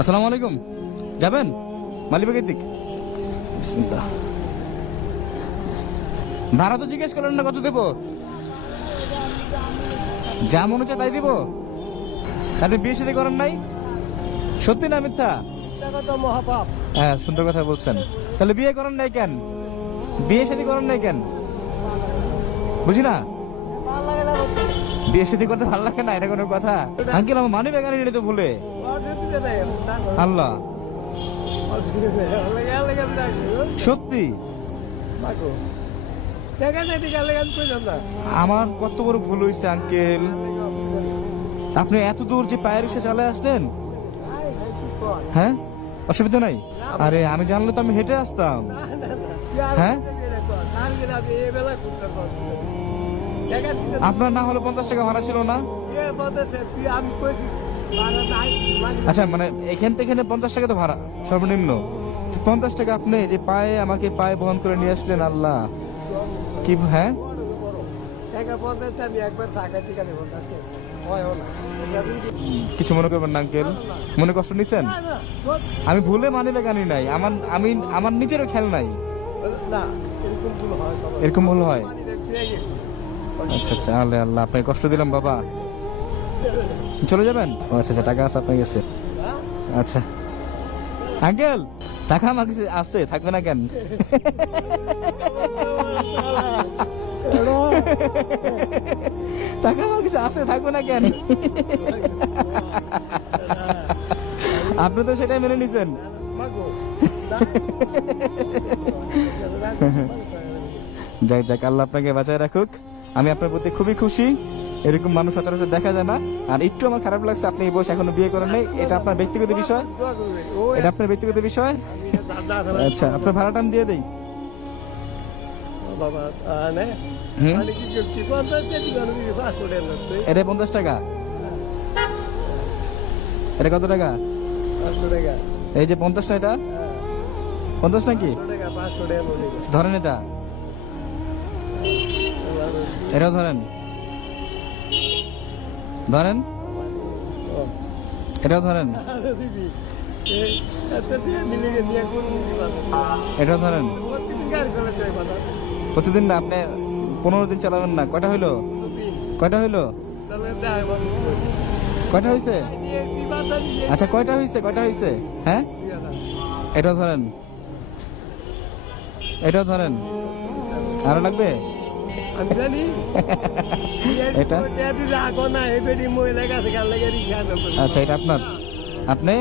আসসালামু আলাইকুম। যাবেন মালিবাগের দিক? বিসমিল্লাহ। ভাড়া তো জিজ্ঞেস করেন না কত দেবো? যা মনে হচ্ছে তাই দিব। আপনি বিয়ে শাদী করেন নাই? সত্যি না মিথ্যা? হ্যাঁ, সুন্দর কথা বলছেন। তাহলে বিয়ে করেন নাই কেন? বিয়ে শাদী করেন নাই কেন? বুঝি না। বিয়ে শাদী করতে ভালো লাগে না, এটা কোনো কথা? আঙ্কেল আমার মানি ব্যাগ আনি তো ভুলে। আল্লাহ, সত্যি আমার কত বড় ভুল হয়েছে আঙ্কেল। আপনি এত দূর যে পায়ের রিক্সা চালায় আসলেন? হ্যাঁ, অসুবিধা নাই। আরে আমি জানলে তো আমি হেঁটে আসতাম। হ্যাঁ, আপনার না হলে 50 টাকা ভাড়া ছিল না? আচ্ছা, মানে এখান থেকে 50 টাকা তো ভাড়া সর্বনিম্ন। 50 টাকা আপনি যে পায়ে আমাকে পায়ে বহন করে নিয়ে আসলেন, আল্লাহ কি। হ্যাঁ, কিছু মনে করবেন না আঙ্কেল, মনে কষ্ট নিছেন? আমি ভুলে মানি ব্যাগ আনি নাই। আমার নিজেরও খেয়াল নাই। এরকম ভুল হয়? আচ্ছা আচ্ছা, আল্লাহ আল্লাহ, আপনাকে কষ্ট দিলাম বাবা। চলে যাবেন? আচ্ছা আচ্ছা, টাকা আছে আপনার কাছে? আচ্ছা আঙ্কেল, টাকা আমার কাছে আছে, থাকবে না কেন? টাকা আমার কাছে আছে, থাকবে না কেন? আপনি তো সেটাই মেনে নিছেন। যাক যাক, আল্লাহ আপনাকে বাঁচায় রাখুক। আমি আপনার প্রতি খুবই খুশি। এরকম মানুষ সচরাচর দেখা যায় না। আর একটু আমার খারাপ লাগছে, আপনি এই বয়স এখনো বিয়ে করেন নাই। এটা আপনার ব্যক্তিগত বিষয়, এটা আপনার ব্যক্তিগত বিষয়। আচ্ছা, আপনার ভাড়াটা আমি দিয়ে দেই। এটা 50 টাকা। এটা কত টাকা? এই যে 50 না, এটা 50 নাকি? ধরেন এটা, এটাও ধরেন, ধরেন এটাও ধরেন, এটাও ধরেন। প্রতিদিন না, আপনি 15 দিন চালাবেন না। কয়টা হইলো? কয়টা হইলো? কয়টা হয়েছে? আচ্ছা, কয়টা হয়েছে? কয়টা হয়েছে? হ্যাঁ, এটাও ধরেন, এটাও ধরেন। আরো লাগবে? এটা আচ্ছা, এটা আপনার। আপনি